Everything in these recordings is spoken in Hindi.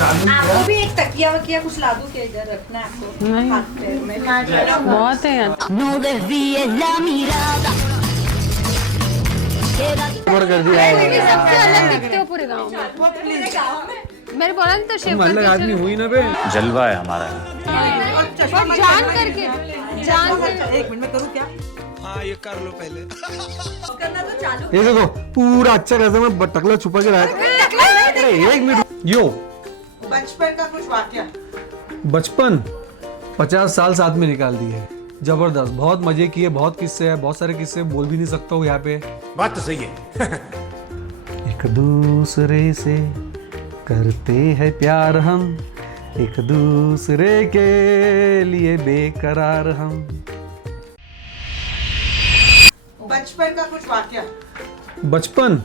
आपको भी एक तकिया वकिया कुछ ला दूं क्या इधर रखना है आपको? नहीं। हाथ पैर में बहुत है यार। No desvíes la mirada. कर दिया लेकिन सबसे अलग दिखते हो पूरे गांव में। मैंने बोला नहीं था शेव अलग करके आदमी हुई ना बे। जलवा है हमारा। और जान करके एक मिनट में करूँ क्या? हाँ ये कर लो पहले। करना तो चालू। ये देखो पूरा अच्छा खासा मैं टकला छुपा के रहा। अरे एक मिनट यो बचपन का कुछ वाक्य। बचपन 50 साल साथ में निकाल दिए, जबरदस्त, बहुत मजे किए, बहुत किस्से हैं, बहुत सारे किस्से बोल भी नहीं सकता हूँ यहाँ पे। बात तो सही है। एक दूसरे से करते हैं प्यार हम, एक दूसरे के लिए बेकरार हम। बचपन का कुछ वाक्य। बचपन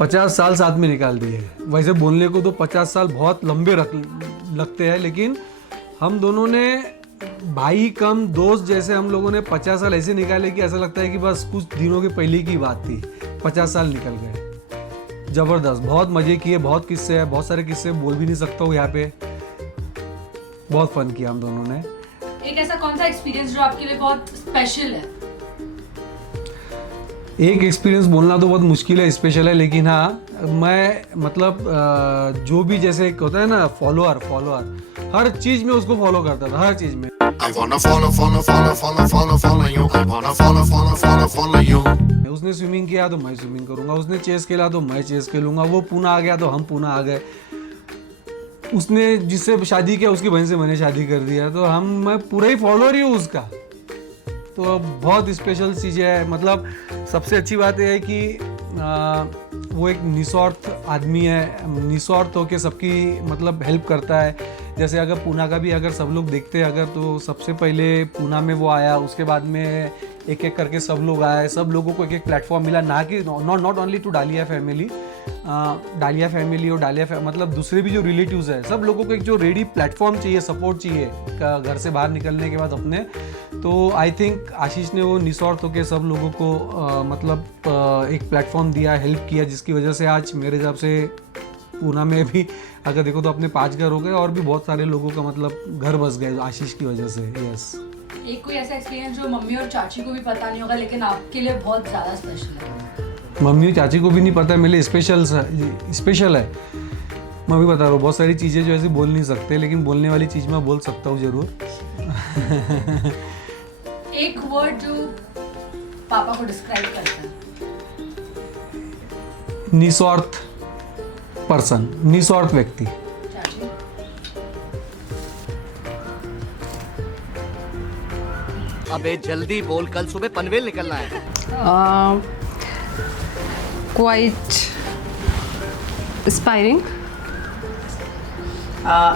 50 साल साथ में निकाल दिए। वैसे बोलने को तो 50 साल बहुत लंबे लगते हैं, लेकिन हम दोनों ने भाई कम दोस्त जैसे हम लोगों ने 50 साल ऐसे निकाले कि ऐसा लगता है कि बस कुछ दिनों के पहले की बात थी। 50 साल निकल गए, जबरदस्त, बहुत मजे किए, बहुत किस्से हैं, बहुत सारे किस्से बोल भी नहीं सकता हूँ यहाँ पे। बहुत फन किया हम दोनों ने। एक ऐसा कौन सा एक्सपीरियंस जो आपके लिए बहुत स्पेशल है? एक एक्सपीरियंस बोलना तो बहुत मुश्किल है, स्पेशल है, लेकिन हाँ मैं मतलब जो भी जैसे एक होता है ना फॉलोअर, हर चीज में उसको फॉलो करता था, हर चीज में। I wanna follow you. I wanna follow you. उसने स्विमिंग किया तो मैं स्विमिंग करूंगा, उसने चेस खेला तो मैं चेस खेलूंगा, वो पुणे आ गया तो हम पुणे आ गए, उसने जिससे शादी किया उसकी बहन से मैंने शादी कर दिया, तो मैं पूरा ही फॉलोअर ही हूँ उसका। तो बहुत स्पेशल चीज़ है। मतलब सबसे अच्छी बात यह है कि वो एक निस्वार्थ आदमी है, निस्वार्थ होकर सबकी मतलब हेल्प करता है। जैसे अगर पूना का भी अगर सब लोग देखते हैं अगर, तो सबसे पहले पूना में वो आया, उसके बाद में एक एक करके सब लोग आए, सब लोगों को एक एक प्लेटफॉर्म मिला, ना कि नॉट ओनली टू डालिया फैमिली, और मतलब दूसरे भी जो रिलेटिव्स है, सब लोगों को एक जो रेडी प्लेटफॉर्म चाहिए, सपोर्ट चाहिए घर से बाहर निकलने के बाद अपने। तो आई थिंक आशीष ने वो निस्वार्थ होकर सब लोगों को मतलब एक प्लेटफॉर्म दिया, हेल्प किया, जिसकी वजह से आज मेरे हिसाब से पूना में भी अगर देखो तो अपने 5 घर हो गए और भी बहुत सारे लोगों का मतलब घर बस गए आशीष की वजह से। यस। एक कोई ऐसा एक्सपीरियंस जो मम्मी और चाची को भी पता नहीं होगा लेकिन आपके लिए बहुत ज़्यादा स्पेशल है? मम्मी और चाची को भी नहीं पता है, मेरे लिए स्पेशल है। मैं भी बता रहा हूँ, बहुत सारी चीज़ें जो ऐसे बोल नहीं सकते, लेकिन बोलने वाली चीज़ मैं बोल सकता हूँ ज़रूर। एक वर्ड जो पापा को डिस्क्राइब करता है? निस्वार्थ पर्सन, निस्वार्थ व्यक्ति। चाची? अबे जल्दी बोल, कल सुबह पनवेल निकलना है। Quite inspiring.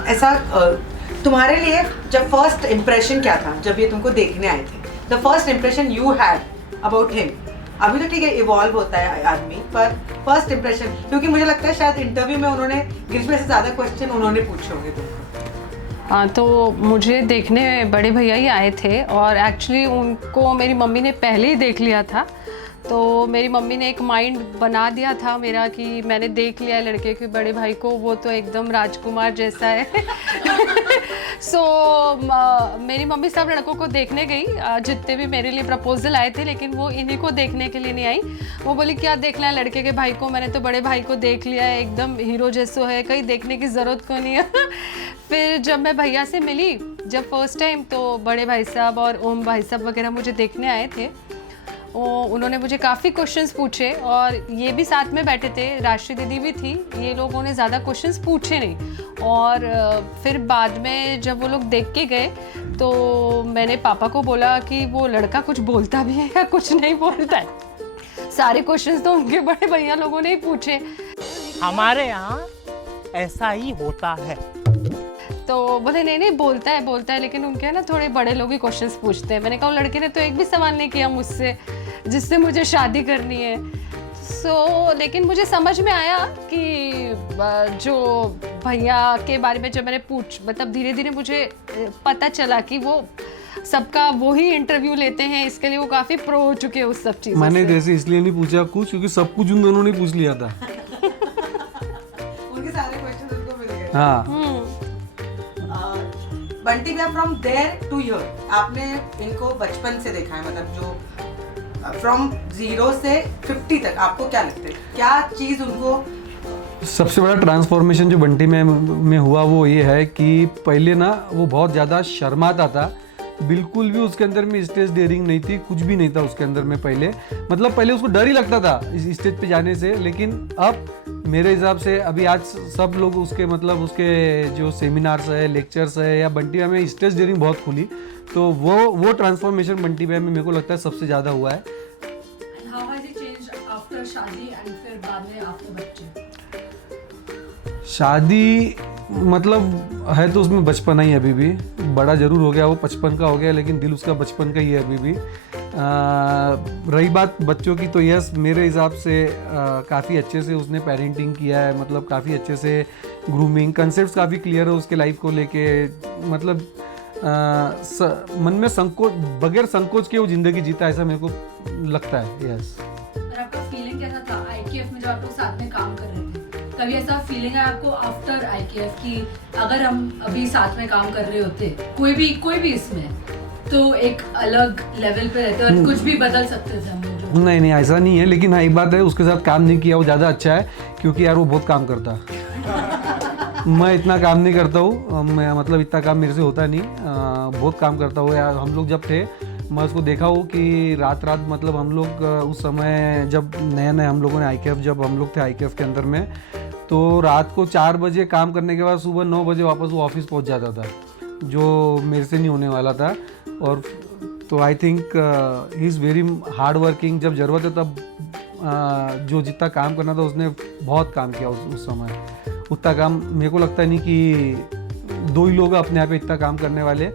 ऐसा तुम्हारे लिए जब फर्स्ट इम्प्रेशन क्या था जब ये तुमको देखने आए थे? The first impression you had about him. अभी तो ठीक है इवॉल्व होता है आदमी, पर फर्स्ट इम्प्रेशन, क्योंकि मुझे लगता है शायद इंटरव्यू में उन्होंने ग्रीष्मा से ज़्यादा क्वेश्चन उन्होंने पूछे होंगे तुमको। हाँ, तो मुझे देखने बड़े भैया ही आए थे और एक्चुअली उनको मेरी मम्मी ने पहले ही देख लिया था, तो मेरी मम्मी ने एक माइंड बना दिया था मेरा कि मैंने देख लिया है लड़के के बड़े भाई को, वो तो एकदम राजकुमार जैसा है। सो मेरी मम्मी सब लड़कों को देखने गई, जितने भी मेरे लिए प्रपोजल आए थे, लेकिन वो इन्हीं को देखने के लिए नहीं आई। वो बोली क्या देखना है लड़के के भाई को, मैंने तो बड़े भाई को देख लिया है, एकदम हीरो जैसो है, कहीं देखने की ज़रूरत को नहीं है। फिर जब मैं भैया से मिली जब फर्स्ट टाइम, तो बड़े भाई साहब और ओम भाई साहब वगैरह मुझे देखने आए थे। उन्होंने मुझे काफ़ी क्वेश्चंस पूछे और ये भी साथ में बैठे थे, राशि दीदी भी थी, ये लोगों ने ज़्यादा क्वेश्चंस पूछे नहीं। और फिर बाद में जब वो लोग देख के गए तो मैंने पापा को बोला कि वो लड़का कुछ बोलता भी है या कुछ नहीं बोलता है। सारे क्वेश्चंस तो उनके बड़े भैया लोगों ने ही पूछे। हमारे यहाँ ऐसा ही होता है। तो बोले नहीं बोलता है, लेकिन उनके ना थोड़े बड़े लोग ही क्वेश्चंस पूछते हैं। मैंने कहा लड़के ने तो एक भी सवाल नहीं किया मुझसे जिससे मुझे शादी करनी है। लेकिन मुझे समझ में आया कि जो भैया के बारे में जब मैंने मतलब धीरे धीरे मुझे पता चला कि वो सबका वो ही इंटरव्यू लेते हैं, इसके लिए वो काफ़ी प्रो हो चुके हैं उस सब चीज़। मैंने जैसे इसलिए नहीं पूछा कुछ, क्योंकि सब कुछ उन दोनों ने पूछ लिया था। उनके सारे क्वेश्चन उनको मिल गए। हाँ बंटी भैया फ्रॉम देयर टू हियर आपने इनको बचपन से देखा है, मतलब जो फ्रॉम 0 से 50 तक आपको क्या लगता है, क्या चीज़ उनको सबसे बड़ा ट्रांसफॉर्मेशन जो बंटी में हुआ वो ये है कि पहले ना वो बहुत ज़्यादा शर्माता था, बिल्कुल भी उसके अंदर में स्टेज डेयरिंग नहीं थी, कुछ भी नहीं था उसके अंदर में पहले, मतलब पहले उसको डर ही लगता था इस स्टेज पे जाने से। लेकिन अब मेरे हिसाब से अभी आज सब लोग उसके मतलब उसके जो सेमिनार्स है, लेक्चर्स है, या बंटी भैया में स्टेज डेयरिंग बहुत खुली, तो वो ट्रांसफॉर्मेशन बंटी भैया में मेरे को लगता है सबसे ज़्यादा हुआ है। How has it changed after शादी एंड फिर बाद में आफ्टर बच्चे? शादी मतलब है तो उसमें बचपन ही अभी भी, बड़ा ज़रूर हो गया, वो 55 का हो गया, लेकिन दिल उसका बचपन का ही है अभी भी। रही बात बच्चों की, तो यस मेरे हिसाब से काफ़ी अच्छे से उसने पेरेंटिंग किया है, मतलब काफ़ी अच्छे से ग्रूमिंग कंसेप्ट काफ़ी क्लियर है उसके लाइफ को लेके, मतलब मन में संकोच, बगैर संकोच के वो ज़िंदगी जीता, ऐसा मेरे को लगता है। यस। और आपका फीलिंग कैसा था IKF में जब आप लोग साथ में काम कर रहे थे? कभी ऐसा फीलिंग है आपको आफ्टर IKF कि अगर हम अभी साथ में काम कर रहे होते कोई भी इसमें, तो एक अलग लेवल पे रहते और कुछ भी बदल सकते थे हम लोग? नहीं ऐसा नहीं है, लेकिन हाँ एक बात है, उसके साथ काम नहीं किया वो ज़्यादा अच्छा है, क्योंकि यार वो बहुत काम करता है। मैं इतना काम नहीं करता हूँ, मैं मतलब इतना काम मेरे से होता नहीं, बहुत काम करता हूँ यार। हम लोग जब थे मैं उसको देखा हूँ कि रात मतलब हम लोग उस समय जब नए हम लोगों ने जब हम लोग थे IKF के अंदर में, तो रात को 4 बजे काम करने के बाद सुबह 9 बजे वापस वो ऑफिस पहुँच जाता था, जो मेरे से नहीं होने वाला था। और तो I think he is very hard working, जब ज़रूरत है तब जो जितना काम करना था उसने बहुत काम किया उस समय। उतना काम मेरे को लगता नहीं कि 2 ही लोग अपने यहाँ पे इतना काम करने वाले,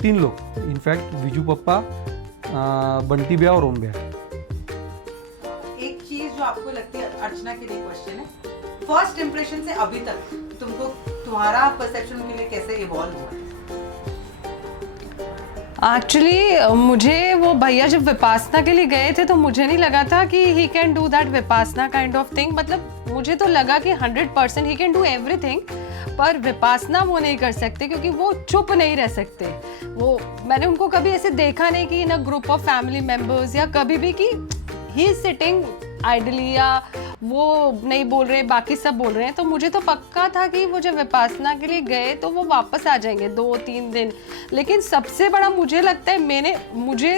3 लोग इनफैक्ट, विजू पप्पा, बंटी भैया और ओम भैया। एक चीज जो आपको लगती है, अर्चना के लिए क्वेश्चन है, फर्स्ट इंप्रेशन से अभी तक तुमको तुम्हारा परसेप्शन के लिए कैसे इवॉल्व हुआ है? एक्चुअली मुझे वो भैया जब विपासना के लिए गए थे तो मुझे नहीं लगा था कि he can do that Vipassana kind of thing, मतलब मुझे तो लगा कि 100% ही कैन डू एवरीथिंग, पर विपासना वो नहीं कर सकते क्योंकि वो चुप नहीं रह सकते। वो मैंने उनको कभी ऐसे देखा नहीं कि in a group of family members या कभी भी कि ही इज सिटिंग आइडली या वो नहीं बोल रहे, बाकी सब बोल रहे हैं। तो मुझे तो पक्का था कि वो जब विपासना के लिए गए तो वो वापस आ जाएंगे 2-3 दिन। लेकिन सबसे बड़ा मुझे लगता है मुझे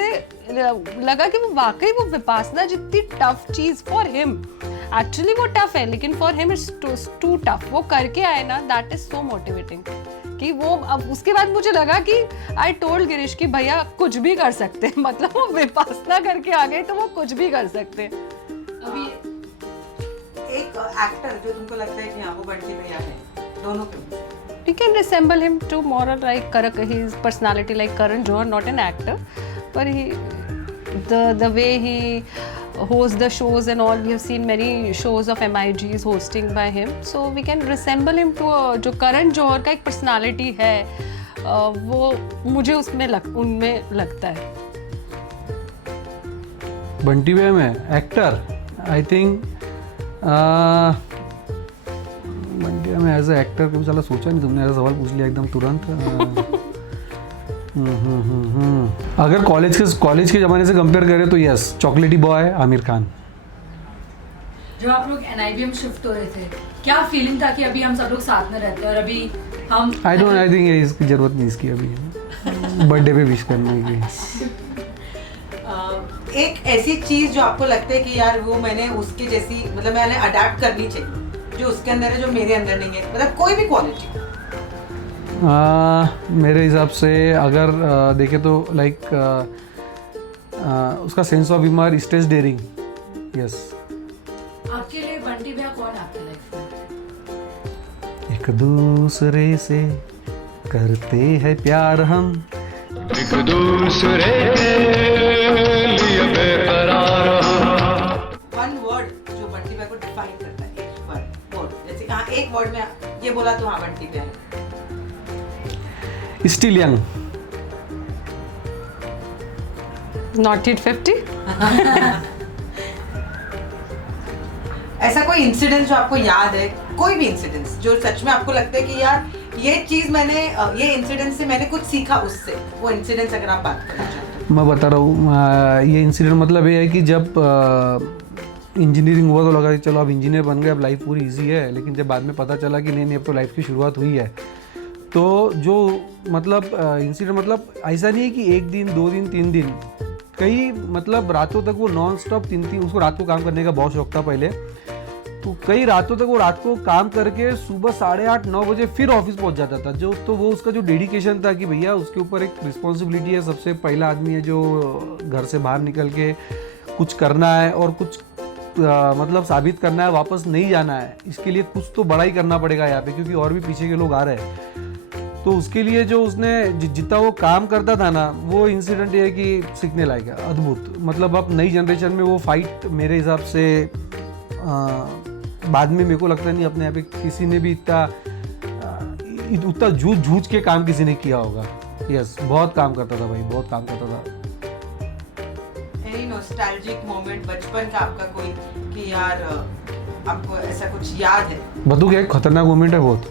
लगा कि वो वाकई वो विपासना जितनी टफ चीज़ फॉर हिम, एक्चुअली वो टफ है लेकिन for him it's too tough, वो करके आए ना, दैट इज सो मोटिवेटिंग कि वो। अब उसके बाद मुझे लगा कि आई टोल्ड गिरीश कि भैया कुछ भी कर सकते हैं, मतलब वो विपासना करके आ गए तो वो कुछ भी कर सकते हैं। अभी एक एक्टर जो तुमको लगता है कि हाँ वो बंटी भैया है, दोनों के We can resemble him to more like his personality like Karan Johar, not an actor, but the way he hosts the shows and all, we have seen many shows of MIGs hosting by him, so we can resemble him to जो Karan Johar का एक personality है, वो मुझे उनमें लगता है। बंटी भैया में एक्टर आई थिंक बंटी भैया में एज ए एक्टर कभी साला सोचा नहीं तुमने, ऐसा सवाल पूछ लिया एकदम तुरंत। अगर कॉलेज के ज़माने से कंपेयर करें तो यस, चॉकलेटी बॉय आमिर खान। जब आप लोग NIBM शिफ्ट हो रहे थे, क्या फीलिंग था कि अभी हम सब लोग साथ में रहते हैं और अभी हम आई थिंक इसकी ज़रूरत नहीं इसकी अभी बर्थडे पे विश करने की। एक ऐसी चीज जो आपको लगता है कि यार वो मैंने उसके जैसी, मतलब मैंने अडैप्ट करनी चाहिए, जो उसके अंदर है जो मेरे अंदर नहीं है, मतलब कोई भी क्वालिटी। मेरे हिसाब से अगर देखें तो लाइक उसका sense of humour, stage daring. Yes. आपके लिए बंटी भैया कौन है आपके लाइफ में? एक दूसरे से करते हैं प्यार हम, एक दूसरे लिए बेकरार वन वर्ड जो बंटी भैया को डिफाइन करता है, एक वर्ड जैसे हाँ एक वर्ड में ये बोला तो हाँ बंटी भैया है। Still young. Not yet 50? ऐसा कोई इंसिडेंट जो आपको याद है कोई भी इंसिडेंट्स जो सच में आपको लगता है कि यार ये चीज़ मैंने ये इंसिडेंट से मैंने कुछ सीखा उससे, वो इंसिडेंट्स अगर आप बात करना चाहते हो। मैं बता रहा हूँ, ये इंसिडेंट मतलब ये है कि जब इंजीनियरिंग हुआ तो लगा कि चलो अब इंजीनियर बन गए, अब लाइफ पूरी इजी है। लेकिन जब बाद में पता चला कि नहीं अब तो लाइफ की शुरुआत हुई है, तो जो मतलब इंसिडेंट मतलब ऐसा नहीं है कि 1 दिन 2 दिन 3 दिन, कई मतलब रातों तक वो नॉन स्टॉप 3 उसको रात को काम करने का बहुत शौक था पहले, तो कई रातों तक वो रात को काम करके सुबह 8:30-9 बजे फिर ऑफिस पहुंच जाता था। जो तो वो उसका जो डेडिकेशन था कि भैया उसके ऊपर एक रिस्पॉन्सिबिलिटी है, सबसे पहला आदमी है जो घर से बाहर निकल के कुछ करना है और कुछ मतलब साबित करना है, वापस नहीं जाना है। इसके लिए कुछ तो बड़ा ही करना पड़ेगा यहाँ पे, क्योंकि और भी पीछे के लोग आ रहे हैं। तो उसके लिए जो उसने जितना वो काम करता था ना, वो इंसिडेंट ये है कि सीखने लायक है, अद्भुत। मतलब अब नई जनरेशन में वो फाइट मेरे हिसाब से बाद में मेरे को लगता नहीं अपने यहाँ पे किसी ने भी उतना जूझ के काम किसी ने किया होगा। यस, बहुत काम करता था भाई, बहुत काम करता था। एनी नॉस्टैल्जिक मोमेंट बचपन का आपका कोई कि यार आपको ऐसा कुछ याद है? बतू क्या खतरनाक मोमेंट है बहुत।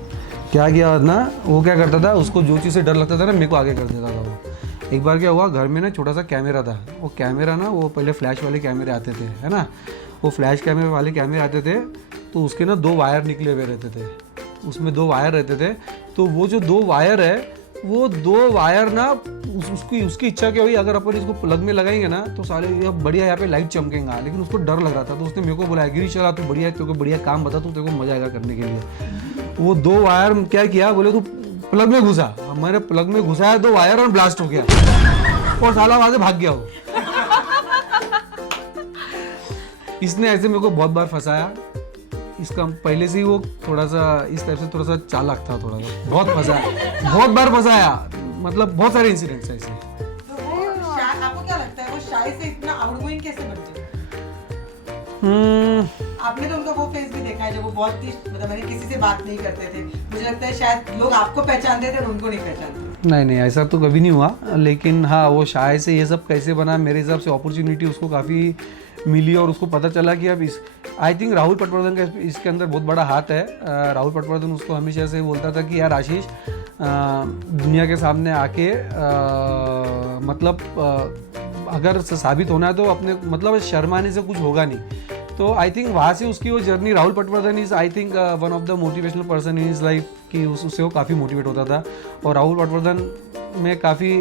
क्या किया ना, वो क्या करता था, उसको जो चीज़ से डर लगता था ना मेरे को आगे कर देता था वो। एक बार क्या हुआ, घर में ना छोटा सा कैमरा था। वो कैमरा ना, वो पहले फ्लैश वाले कैमरे आते थे, है ना, वो फ्लैश कैमरे वाले कैमरे आते थे, तो उसके ना 2 वायर निकले हुए रहते थे, उसमें 2 वायर रहते थे। तो वो जो 2 वायर है, वो 2 वायर ना उसकी इच्छा क्या हुई, अगर अपन इसको प्लग में लगाएंगे ना तो सारे बढ़िया यहाँ पे लाइट चमकेगा। लेकिन उसको डर लग रहा था, तो उसने मेरे को बोला गिरीश चला तू बढ़िया, तेरे को बढ़िया काम बता, तू तेरे को मजा आएगा करने के लिए। वो 2 वायर क्या किया, बोले तू प्लग में घुसा। हमारे प्लग में घुसाया 2 वायर और ब्लास्ट हो गया और साला वहां से भाग गया वो। इसने ऐसे मेरे को बहुत बार फंसाया। इसका पहले से ही वो थोड़ा सा इस टाइप से थोड़ा सा चालाक था, थोड़ा सा बहुत फंसाया, बहुत बार फंसाया। मतलब बहुत सारे इंसिडेंट्स ऐसे। तो वो आपको क्या लगता है वो शाय से इतना आउटगोइंग कैसे बन गए? आपने तो उनका वो फेस भी देखा है जब वो बहुत ही मतलब मैंने किसी से बात नहीं करते थे। मुझे लगता है शायद लोग आपको पहचानते थे और उनको नहीं पहचानते। नहीं ऐसा तो कभी नहीं हुआ। लेकिन हाँ, वो शायद से ये सब कैसे बना, मेरे हिसाब से अपॉर्चुनिटी उसको काफ़ी मिली और उसको पता चला कि अब इस आई थिंक राहुल पटवर्धन का इसके अंदर बहुत बड़ा हाथ है। राहुल पटवर्धन उसको हमेशा से बोलता था कि यार आशीष, दुनिया के सामने आके मतलब अगर साबित होना है तो अपने मतलब शर्माने से कुछ होगा नहीं। तो आई थिंक वहाँ से उसकी वो journey, Rahul Patwardhan is I think one of the motivational person in his life, कि उससे वो काफ़ी मोटिवेट होता था। और राहुल पटवर्धन में काफ़ी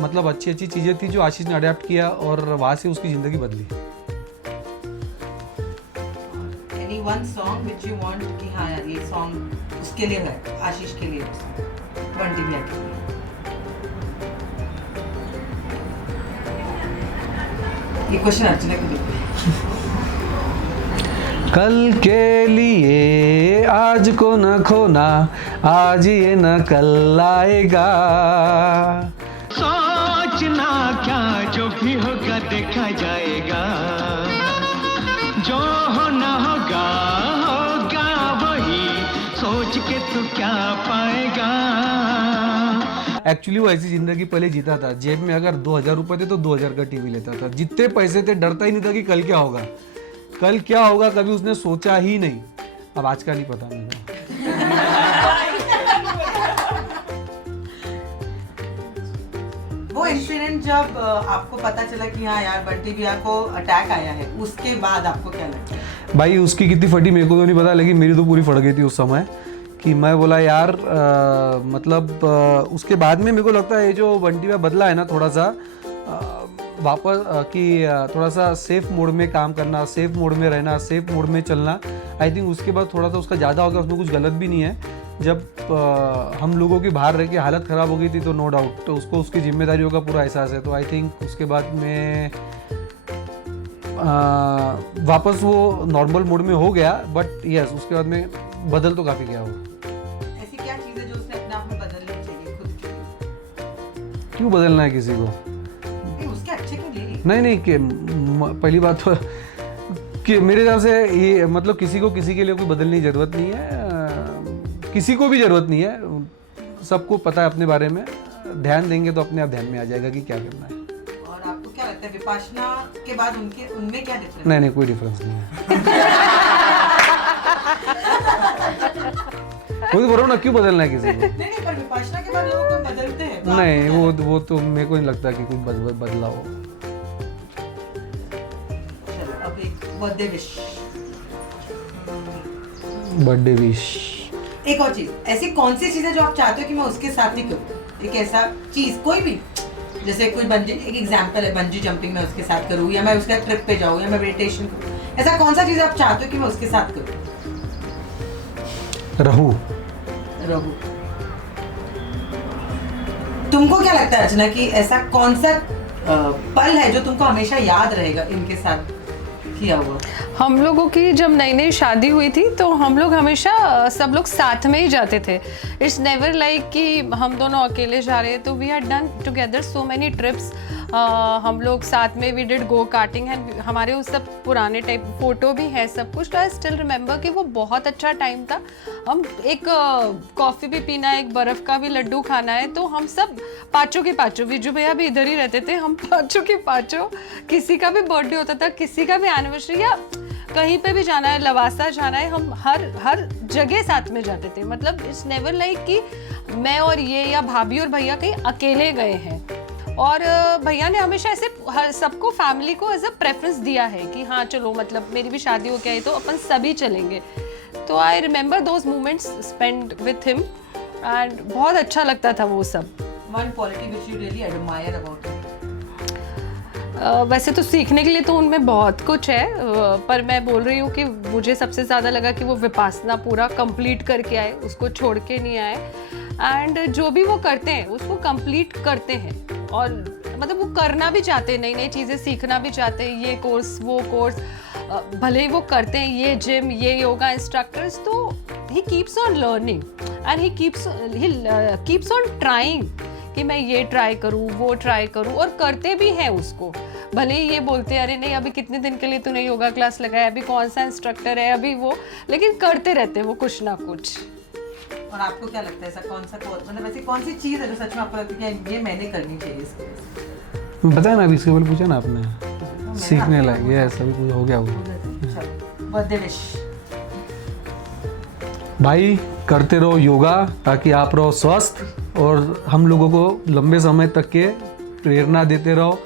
मतलब अच्छी चीज़ें थी जो आशीष ने अडेप्ट किया और वहाँ से उसकी ज़िंदगी बदली। Any one song which you want कि हाँ यार ये सॉन्ग उसके लिए है, आशीष के लिए, बंटी भैया के लिए? ये क्वेश्चन अर्चना को देखो। कल के लिए आज को न खोना, आज ये न कल आएगा। सोचना क्या, जो भी होगा देखा जाएगा, जो होना होगा होगा वही, सोच के तू क्या पाएगा। एक्चुअली वो ऐसी जिंदगी पहले जीता था, जेब में अगर 2000 रुपए थे तो 2000 का टीवी लेता था। जितने पैसे थे डरता ही नहीं था कि कल क्या होगा, कल क्या होगा कभी उसने सोचा ही नहीं। अब आज का नहीं पता मुझे। वो इंसिडेंट जब आपको पता चला कि हाँ यार बंटी भैया को अटैक आया है, उसके बाद आपको क्या लगता है? भाई उसकी कितनी फटी मेरे को तो नहीं पता, लेकिन मेरी तो पूरी फट गई थी उस समय। कि मैं बोला यार मतलब उसके बाद में मेरे को लगता है ये जो बंटी भैया बदला है ना थोड़ा सा वापस कि थोड़ा सा सेफ मोड में काम करना, सेफ मोड में रहना, सेफ मोड में चलना, आई थिंक उसके बाद थोड़ा सा उसका ज़्यादा हो गया। उसमें कुछ गलत भी नहीं है। जब हम लोगों की बाहर रह के हालत ख़राब हो गई थी तो नो डाउट तो उसको उसकी जिम्मेदारियों का पूरा एहसास है। तो आई थिंक उसके बाद में वापस वो नॉर्मल मोड में हो गया। बट यस, उसके बाद में बदल तो काफ़ी गया वो। ऐसी क्या चीज़ है जो उसने अपने आप में बदलनी चाहिए खुद के लिए? क्यों बदलना है किसी को? उसके अच्छे के लिए नहीं कि पहली बात तो कि मेरे हिसाब से ये मतलब किसी को किसी के लिए कोई बदलने की ज़रूरत नहीं है। किसी को भी ज़रूरत नहीं है। सबको पता है अपने बारे में। ध्यान देंगे तो अपने आप ध्यान में आ जाएगा कि क्या करना है। और आपको क्या लगता है विपाशना के बाद उनमें क्या डिफरेंस? नहीं कोई डिफरेंस नहीं है। वो तो बोल रहा हूँ ना, क्यों बदलना है किसी को? नहीं पर विपाशना के बाद लोग बदलते हैं तो नहीं, वो तो मेरे को नहीं लगता कि कुछ बदला हो। चलो अब एक बर्थडे विश। बर्थडे विश, एक और चीज, ऐसी कौन सी चीज है जो आप चाहते हो कि मैं उसके साथ ही करूँ? एक ऐसा चीज कोई भी, जैसे कोई बंजी, एक एग्जांपल है बंजी जंपिंग मैं उसके साथ करूँ, या मैं उसके ट्रिप पे जाऊँ, या मैं मेडिटेशन करूँ, ऐसा कौन सा चीज आप चाहते हो कि मैं उसके साथ करूँ? रहू। रहू। तुमको क्या लगता है अर्चना कि ऐसा कौन सा पल है जो तुमको हमेशा याद रहेगा इनके साथ किया हुआ? हम लोगों की जब नई नई शादी हुई थी तो हम लोग हमेशा सब लोग साथ में ही जाते थे। इट्स नेवर लाइक कि हम दोनों अकेले जा रहे हैं। तो we had done together so many trips. हम लोग साथ में we did go karting and हमारे उस सब पुराने टाइप फोटो भी है सब कुछ। तो आई स्टिल रिमेंबर कि वो बहुत अच्छा टाइम था। हम एक कॉफ़ी भी पीना है, एक बर्फ़ का भी लड्डू खाना है। तो हम सब पाँचों के पाँचों, विजू भैया भी इधर ही रहते थे, हम पाँचों के पाँचों, किसी का भी बर्थडे होता था, किसी का भी एनिवर्सरी या कहीं पे भी जाना है, लवासा जाना है, हम हर जगह साथ में जाते थे। मतलब इट्स नेवर लाइक कि मैं और ये या भाभी और भैया कहीं अकेले गए हैं। और भैया ने हमेशा ऐसे हर सबको फैमिली को एज अ प्रेफरेंस दिया है कि हाँ चलो, मतलब मेरी भी शादी हो गई है तो अपन सभी चलेंगे। तो I remember those moments spend with him and बहुत अच्छा लगता था वो सब। One quality which you really admire about him? वैसे तो सीखने के लिए तो उनमें बहुत कुछ है, पर मैं बोल रही हूँ कि मुझे सबसे ज़्यादा लगा कि वो विपासना पूरा कंप्लीट करके आए, उसको छोड़ के नहीं आए। एंड जो भी वो करते हैं उसको कंप्लीट करते हैं और मतलब वो करना भी चाहते हैं, नई नई चीज़ें सीखना भी चाहते हैं, ये कोर्स वो कोर्स भले ही वो करते हैं, ये जिम, ये योगा इंस्ट्रक्टर्स। तो he keeps on learning and he keeps on trying कि मैं ये ट्राई करूँ, वो ट्राई करूँ, और करते भी हैं उसको। भले ही ये बोलते हैं अरे नहीं अभी कितने दिन के लिए तूने योगा क्लास लगाया, अभी कौन सा इंस्ट्रक्टर है, अभी वो, लेकिन करते रहते हैं वो कुछ ना कुछ। और आपको क्या लगता है ऐसा कौन सा मतलब ऐसी कौन सी चीज़ है जो सच में आपको लगता है कि ये मैंने करनी चाहिए इसके लिए? बताया ना अभी, इसके बारे पूछा ना आपने, सीखने लायक ये ऐसा भी कुछ हो गया वो। Birthday wish. भाई करते रहो योगा ताकि आप रहो स्वस्थ और हम लोगों को लंबे समय तक के प्रेरणा देते रहो,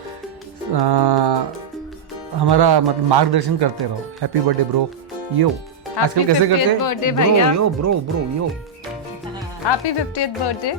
हमारा मतलब मार्गदर्शन करते रहो। Happy birthday bro. यो आजकल कैसे करते हैं? बर्थडे भैया, yo bro yo. Happy 50th birthday.